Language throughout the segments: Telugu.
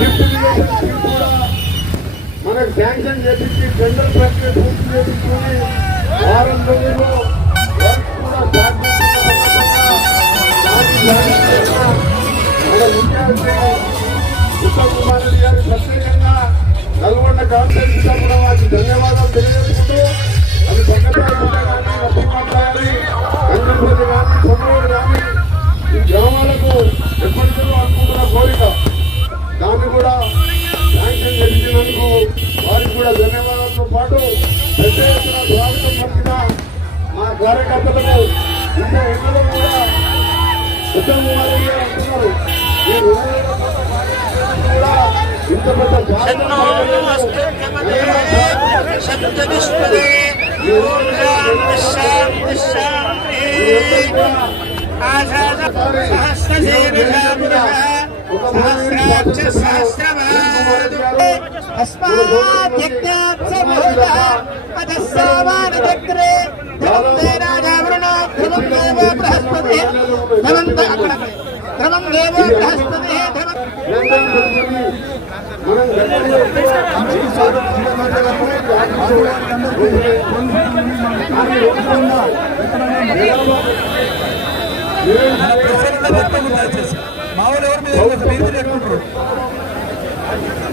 లిఫ్ట్ కూడా మనకు శాంక్షన్ చేపించి టెండర్ ప్రక్రియ పూర్తి చేపించుకొని వారం రోజుల్లో వర్క్ కూడా స్టార్ట్ మన ముఖ్యమంత్రి ఉత్తమ్ కుమార్ రెడ్డి గారు ప్రత్యేకంగా నల్గొండ కాన్ఫరెన్స్ కూడా వారికి ధన్యవాదాలు తెలియజేసుకుంటూ అది పక్కన కానీ లక్ష్మీమాట్లాడాలి గంగపతి కానీ సొమ్మూరు కానీ ఈ గ్రామాలకు ఎప్పటికీ అనుకుంటున్న కోరిక దాన్ని కూడా శాంక్షన్ చేసినందుకు వారికి కూడా ధన్యవాదాలతో పాటు పెద్ద ఎత్తున స్వాగతం పలికిన మా కార్యకర్తలకు ఇంత ఎన్నడూ కూడా ఉత్తమ్ కుమార్ రెడ్డి గారు అంటున్నారు ఈ కూడా ఇంత పెద్ద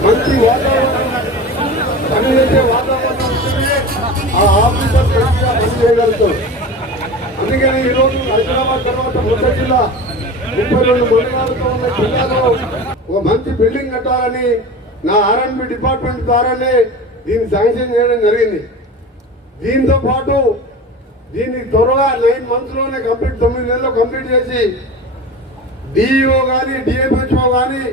మంచి వాతావరణం పనిచేసే వాతావరణం ఆ ఆఫీసర్ మంచిగా పనిచేయగలుగుతారు. అందుకని ఈరోజు హైదరాబాద్ తర్వాత కొత్త జిల్లా 32 మండలాలతో ఉన్న జిల్లాలో ఒక మంచి బిల్డింగ్ కట్టాలని నా R&B డిపార్ట్మెంట్ ద్వారానే దీన్ని శాంక్షన్ చేయడం జరిగింది. దీంతో పాటు దీన్ని త్వరగా 9 months లోనే కంప్లీట్ 9 నెలల్లో కంప్లీట్ చేసి డిఈఓ కానీ డిఎంహెచ్ఓ కానీ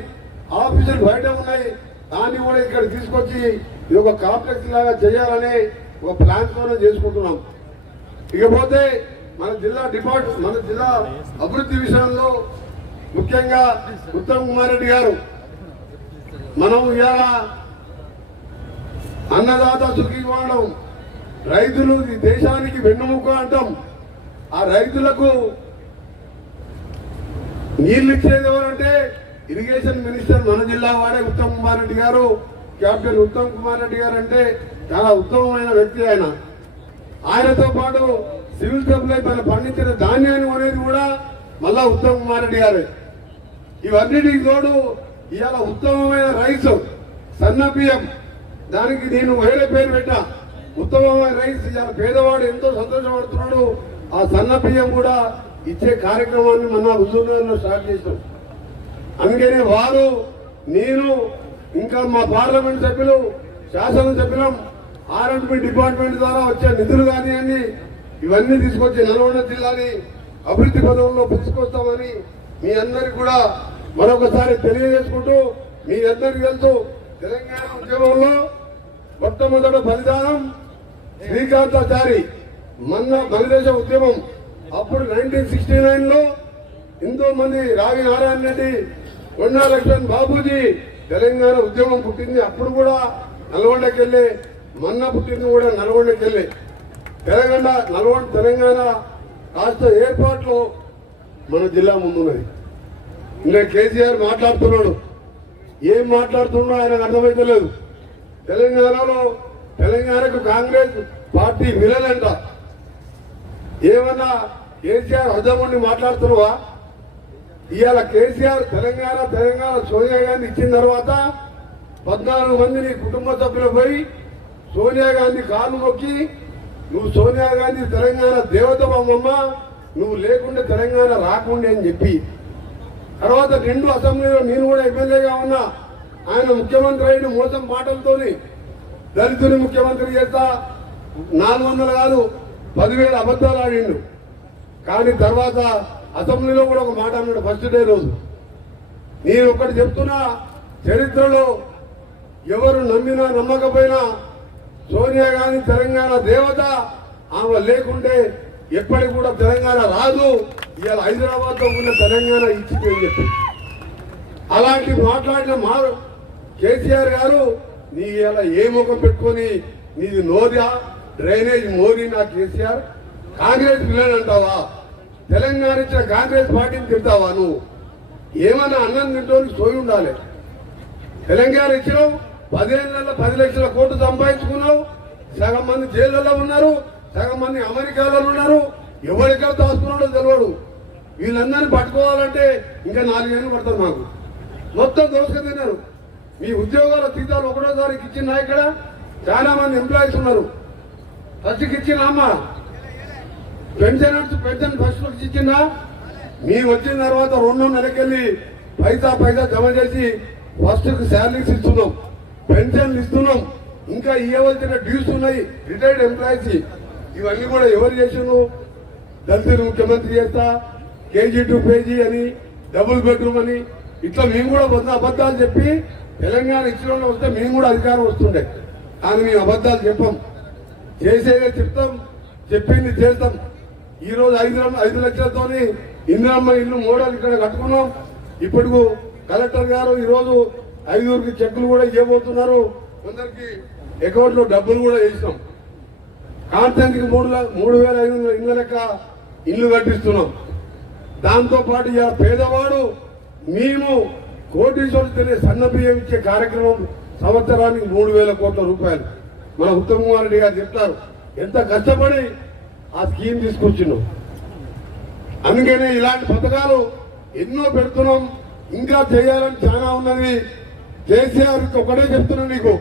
ఆఫీసులు బయట ఉన్నాయి దాన్ని కూడా ఇక్కడ తీసుకొచ్చి ఇది ఒక కాంప్లెక్స్ లాగా చేయాలని ఒక ప్లాన్ తోనే చేసుకుంటున్నాం. ఇకపోతే మన జిల్లా అభివృద్ధి విషయంలో ముఖ్యంగా ఉత్తమ్ కుమార్ రెడ్డి గారు మనం ఇవాళ అన్నదాత సుఖీవాడం రైతులు ఈ దేశానికి వెన్నుముక అంటాం. ఆ రైతులకు నీళ్లు ఇచ్చేది ఎవరంటే ఇరిగేషన్ మినిస్టర్ మన జిల్లా వాడే ఉత్తమ్ కుమార్ రెడ్డి గారు. కెప్టెన్ ఉత్తమ్ కుమార్ రెడ్డి గారు అంటే చాలా ఉత్తమమైన వ్యక్తి. ఆయనతో పాటు సివిల్ సప్లై మన పండించిన ధాన్యాన్ని అనేది కూడా మళ్ళా ఉత్తమ్ కుమార్ రెడ్డి గారే. ఇవన్నిటికి తోడు ఇవాళ ఉత్తమమైన రైస్ సన్న బియ్యం దానికి నేను వేరే పేరు పెట్టా ఉత్తమమైన రైస్. ఇవాళ పేదవాడు ఎంతో సంతోషపడుతున్నాడు. ఆ సన్న బియ్యం కూడా ఇచ్చే కార్యక్రమాన్ని మన హుజూర్నగర్లో స్టార్ట్ చేశాం. అందుకని వారు నేను ఇంకా మా పార్లమెంట్ సభ్యులు శాసనసభ్యులం R&B డిపార్ట్మెంట్ ద్వారా వచ్చే నిధులు కానివ్వండి ఇవన్నీ తీసుకొచ్చి నల్గొండ జిల్లాని అభివృద్ధి పదంలో తీసుకొస్తామని మీ అందరికి కూడా మరొకసారి తెలియజేసుకుంటూ మీ అందరికి తెలుసు తెలంగాణ ఉద్యమంలో మొట్టమొదటి బలిదానం శ్రీకాంతాచారి మన్న బలిదేశ ఉద్యమం. అప్పుడు 1969లో ఎంతో మంది రావి నారాయణ రెడ్డి కొండా లక్ష్మణ్ బాబూజీ తెలంగాణ ఉద్యమం పుట్టింది. అప్పుడు కూడా నల్గొండకి వెళ్ళి మన్న పుట్టింది కూడా నల్గొండకి వెళ్ళి తెలంగాణ రాష్ట్ర ఏర్పాటులో మన జిల్లా ముందున్నది. ఇంకా కేసీఆర్ మాట్లాడుతున్నాడు, ఏం మాట్లాడుతున్నాడో ఆయనకు అర్థమైతలేదు. తెలంగాణకు కాంగ్రెస్ పార్టీ విలనంట. ఏమన్నా కేసీఆర్ అర్థమండి మాట్లాడుతున్నావా? ఇవాళ కేసీఆర్ తెలంగాణ సోనియా గాంధీ ఇచ్చిన తర్వాత 14 మంది నీ కుటుంబ సభ్యులు పోయి సోనియా గాంధీ కాలు మొక్కి నువ్వు సోనియా గాంధీ తెలంగాణ దేవత అమ్మమ్మ నువ్వు లేకుండా తెలంగాణ రాకుండా అని చెప్పి తర్వాత 2 అసెంబ్లీలో నేను కూడా ఎమ్మెల్యేగా ఉన్నా. ఆయన ముఖ్యమంత్రి అయిన మోసం మాటలతోని దళితుని ముఖ్యమంత్రి చేస్తా 400 కాదు 10,000 అబద్ధాలు ఆడిండు. కానీ తర్వాత అసెంబ్లీలో కూడా ఒక మాట అన్నాడు ఫస్ట్ డే రోజు. నేను ఒకటి చెప్తున్నా, చరిత్రలో ఎవరు నమ్మినా నమ్మకపోయినా సోనియా గాంధీ తెలంగాణ దేవత, ఆమె లేకుంటే ఎప్పటికి కూడా తెలంగాణ రాదు. ఇవాళ హైదరాబాద్ లో ఉన్న తెలంగాణ ఇచ్చింది అని చెప్పి అలాంటి మాట్లాడిన కేసీఆర్ గారు నీ ఇలా ఏ ముఖం పెట్టుకొని నీది నోదా డ్రైనేజ్ మోదీ నా కేసీఆర్ కాంగ్రెస్ విలన్ అంటావా? తెలంగాణ ఇచ్చిన కాంగ్రెస్ పార్టీని తింటావా? నువ్వు ఏమన్నా అన్నం తింటోని సోయి ఉండాలి. తెలంగాణ ఇచ్చినావు, 15 నెలల 10 లక్షల కోట్లు సంపాదించుకున్నావు. సగం మంది జైళ్ళలో ఉన్నారు, సగం మంది అమెరికాలో ఉన్నారు. ఎవరిక్కడ దాచుకున్నాడో తెలియదు. వీళ్ళందరినీ పట్టుకోవాలంటే ఇంకా 4 ఏళ్ళు పడుతుంది. మాకు మొత్తం దోసుకు తిన్నారు. మీ ఉద్యోగాల జీతాలు ఒకటోసారికి ఇచ్చిన ఇక్కడ చాలా మంది ఎంప్లాయీస్ ఉన్నారు. ఫస్ట్కి ఇచ్చిన అమ్మ పెన్షన్ ఫస్ట్ ఇచ్చిందా? మేము వచ్చిన తర్వాత 2 నెలకెళ్ళి పైసా జమ చేసి ఫస్ట్కి శాలరీస్ ఇస్తున్నాం, పెన్షన్లు ఇస్తున్నాం. ఇంకా ఇవ్వవలసిన డ్యూస్ ఉన్నాయి రిటైర్డ్ ఎంప్లాయీస్. ఇవన్నీ కూడా ఎవరు చేసినారు? దళితులు ముఖ్యమంత్రి చేస్తా, కేజీ టు పేజీ అని, డబుల్ బెడ్రూమ్ అని, ఇట్లా మేము కూడా 100 అబద్ధాలు చెప్పి తెలంగాణ ఇచ్చిన వస్తే మేము కూడా అధికారం వస్తుండే. కానీ మేము అబద్ధాలు చెప్పాం, చేసేదే చెప్తాం, చెప్పింది చేస్తాం. ఈ రోజు 5 లక్షలతోని ఇందిరమ్మ ఇల్లు మోడల్ ఇక్కడ కట్టుకున్నాం. ఇప్పుడు కలెక్టర్ గారు ఈ రోజు 5 చెక్కులు కూడా ఇవ్వబోతున్నారు. కొందరికి అకౌంట్ లో డబ్బులు కూడా వేసినాం. కాంతానికి 3,500 ఇళ్ళ లెక్క ఇల్లు కట్టిస్తున్నాం. దాంతో పాటు ఇక పేదవాడు మేము కోటీశ్వరుడు తినే సన్న బియ్యం ఇచ్చే కార్యక్రమం సంవత్సరానికి 3,000 కోట్ల రూపాయలు. మన ఉత్తమ్ కుమార్ రెడ్డి గారు చెప్తారు ఎంత కష్టపడి ఆ స్కీమ్ తీసుకొచ్చినాం. అందుకనే ఇలాంటి పథకాలు ఎన్నో పెడుతున్నాం. ఇంకా చేయాలని చాలా ఉన్నది. కేసీఆర్ ఒకటే చెప్తున్నా నీకు,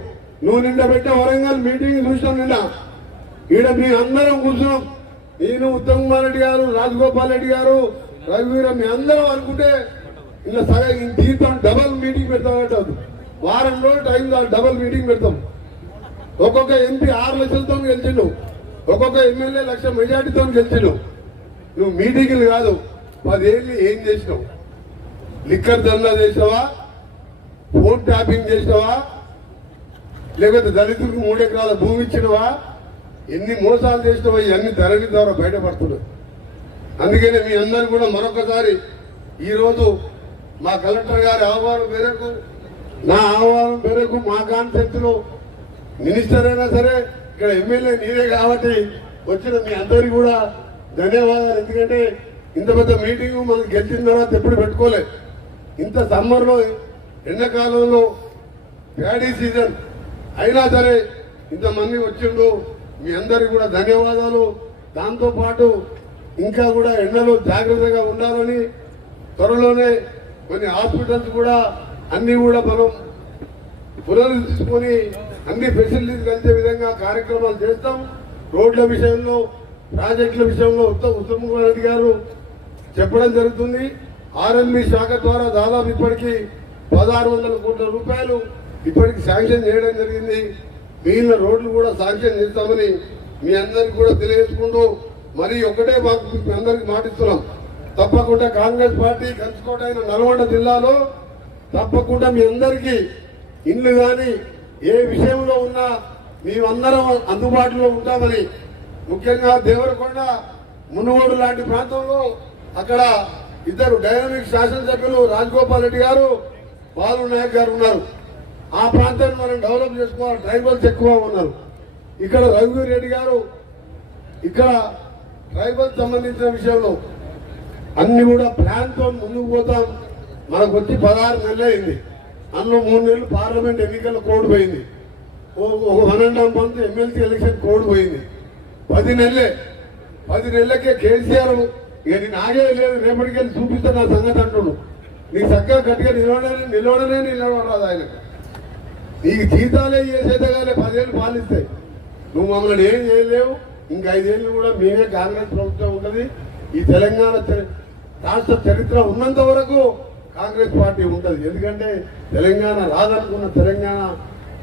నువ్వు నిన్న పెట్టే వరంగల్ మీటింగ్ చూసినాం. నిన్న ఈడ మీ అందరం కూర్చున్నాం. నేను ఉత్తమ్ కుమార్ రెడ్డి గారు, రాజగోపాల్ రెడ్డి గారు, రఘువీర, మీ అందరం అనుకుంటే ఇలా సగం దీంతో డబల్ మీటింగ్ పెడతామంటారు. వారం రోజులు టైం డబల్ మీటింగ్ పెడతాం. ఒక్కొక్క ఎంపీ 6 లక్షలతో గెలిచిండు, ఒక్కొక్క ఎమ్మెల్యే 1 లక్ష మెజార్టీతో గెలిచిండు. నువ్వు మీటింగ్లు కాదు, 10 ఏళ్ళు ఏం చేసినావు? లిక్కర్ దందా చేసినావా? ఫోన్ ట్యాపింగ్ చేసినావా? లేకపోతే దళితులకు 3 ఎకరాల భూమి ఇచ్చినవా? ఎన్ని మోసాలు చేసినావా? ఇవన్నీ ధరణి ద్వారా బయటపడుతున్నాయి. అందుకనే మీ అందరూ కూడా మరొకసారి ఈరోజు మా కలెక్టర్ గారి ఆహ్వానం మేరకు, నా ఆహ్వానం మేరకు మా కాన్ఫరెన్స్ లో మినిస్టర్ అయినా సరే ఇక్కడ ఎమ్మెల్యే నీరే కాబట్టి వచ్చిన మీ అందరికీ కూడా ధన్యవాదాలు. ఎందుకంటే ఇంత పెద్ద మీటింగ్ మనకు గెలిచిన తర్వాత ఎప్పుడు పెట్టుకోలేదు. ఇంత సమ్మర్లో ఎండాకాలంలో ప్యాడీ సీజన్ అయినా సరే ఇంతమంది వచ్చిండు. మీ అందరికీ కూడా ధన్యవాదాలు. దాంతోపాటు ఇంకా కూడా ఎండలో జాగ్రత్తగా ఉండాలని, త్వరలోనే కొన్ని హాస్పిటల్స్ కూడా అన్ని కూడా మనం పునరుద్ధరించుకొని అన్ని ఫెసిలిటీస్ కలిసే విధంగా కార్యక్రమాలు చేస్తాం. రోడ్ల విషయంలో, ప్రాజెక్టుల విషయంలో ఉత్తమ్ కుమార్ రెడ్డి గారు చెప్పడం జరుగుతుంది. ఆర్ఎంబి శాఖ ద్వారా దాదాపు ఇప్పటికీ 1,600 కోట్ల రూపాయలు ఇప్పటికి శాంక్షన్ చేయడం జరిగింది. మిగిలిన రోడ్లు కూడా శాంక్షన్ చేస్తామని మీ అందరికి కూడా తెలియజేసుకుంటూ, మరి ఒకటే మాకు మీ అందరికి మాటిస్తున్నాం, తప్పకుండా కాంగ్రెస్ పార్టీ కంచుకోట అయిన నల్గొండ జిల్లాలో తప్పకుండా మీ అందరికీ ఇండ్లు కానీ ఏ విషయంలో ఉన్నా మేమందరం అందుబాటులో ఉంటామని, ముఖ్యంగా దేవరకొండ, మునుగోడు లాంటి ప్రాంతంలో అక్కడ 2 డైనమిక్ శాసనసభ్యులు రాజగోపాల్ రెడ్డి గారు, బాలు నాయక్ గారు ఉన్నారు. ఆ ప్రాంతాన్ని మనం డెవలప్ చేసుకోవాలి. ట్రైబల్స్ ఎక్కువ ఉన్నారు. ఇక్కడ రఘువీర్ రెడ్డి గారు ఇక్కడ ట్రైబల్స్ సంబంధించిన విషయంలో అన్ని కూడా ప్లాన్ తో ముందుకు పోతాం. మనకు వచ్చి 16 నెలలు అయింది. అందులో 3 నెలలు పార్లమెంట్ ఎన్నికల కోడ్ పోయింది, ఒక 1.5 మంత్ ఎమ్మెల్సీ ఎలక్షన్ కోడ్ పోయింది. 10 నెలలే. 10 నెలలకే కేసీఆర్ ఇక నేను ఆగే లేదు, రేపటికెళ్ళి చూపిస్తా నా సంగతి అంటున్నాడు. నీకు చక్కగా గట్టిగా నిలవడరాదు ఆయనకు. నీకు జీతాలే చేసేదగానే 10 ఏళ్ళు పాలిస్తాయి. నువ్వు మమ్మల్ని ఏం చేయలేవు. ఇంకా 5 ఏళ్ళు కూడా మేమే కాంగ్రెస్ ప్రభుత్వం ఉన్నది. ఈ తెలంగాణ రాష్ట్ర చరిత్ర ఉన్నంత వరకు కాంగ్రెస్ పార్టీ ఉంటుంది. ఎందుకంటే తెలంగాణ రాదనుకున్న తెలంగాణ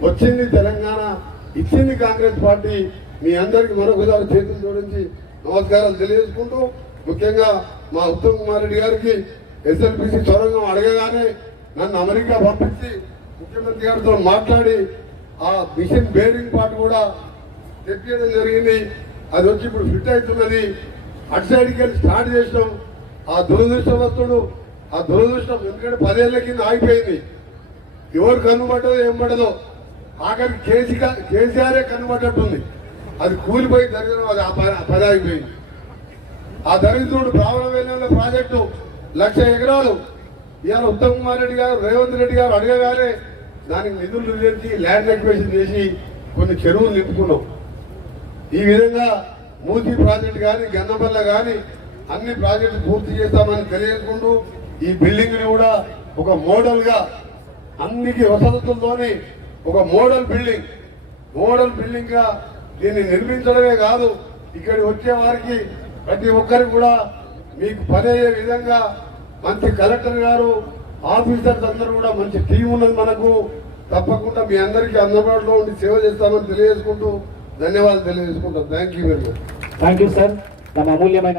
వచ్చింది, తెలంగాణ ఇచ్చింది కాంగ్రెస్ పార్టీ. మీ అందరికీ మరొకసారి చేతులు జోడించి నమస్కారాలు తెలియజేసుకుంటూ, ముఖ్యంగా మా ఉత్తమ్ కుమార్ రెడ్డి గారికి ఎస్ఎల్బిసి సొరంగం అడగగానే నన్ను అమెరికా పంపించి ముఖ్యమంత్రి గారితో మాట్లాడి ఆ మిషన్ బేరింగ్ పార్ట్ కూడా తెప్పించడం జరిగింది. అది వచ్చి ఇప్పుడు ఫిట్ అవుతున్నది. అటు సైడ్కి వెళ్ళి స్టార్ట్ చేసినాం. ఆ దురదృష్టవస్తుడు, ఆ దురదృష్టం ఎందుకంటే 10 ఏళ్ల కింద ఆగిపోయింది. ఎవరు కన్నుపడ్డదో ఏం పడ్డదో ఆఖరికి కేసీఆరే కన్నుపడ్డట్టుంది. అది కూలిపోయి జరిగిన అది ఆ పని ఆగిపోయింది. ఆ దరిద్రుడు బ్రాహ్మణ ప్రాజెక్టు 1,00,000 ఎకరాలు ఇవాళ ఉత్తమ్ కుమార్ రెడ్డి గారు, రేవంత్ రెడ్డి గారు అడగగానే దానికి నిధులు తెచ్చి ల్యాండ్ ఎక్విజిషన్ చేసి కొన్ని చెరువులు నింపుకున్నాం. ఈ విధంగా మూసీ ప్రాజెక్టు కానీ గన్నపల్ల కానీ అన్ని ప్రాజెక్టులు పూర్తి చేస్తామని తెలియజేసుకుంటూ ఈ బిల్డింగ్ ని కూడా ఒక మోడల్ గా అన్నికి వసతులతోని ఒక మోడల్ బిల్డింగ్ గా దీన్ని నిర్మించడమే కాదు, ఇక్కడికి వచ్చే వారికి ప్రతి ఒక్కరికి కూడా మీకు పనయ్యే విధంగా మంచి కలెక్టర్ గారు, ఆఫీసర్స్ అందరూ కూడా మంచి టీం ఉన్నది మనకు. తప్పకుండా మీ అందరికీ అందుబాటులో ఉండి సేవ చేస్తామని తెలియజేసుకుంటూ ధన్యవాదాలు తెలియజేసుకుంటాం. Thank you very much. Thank you sir. తమ అమూల్యమైన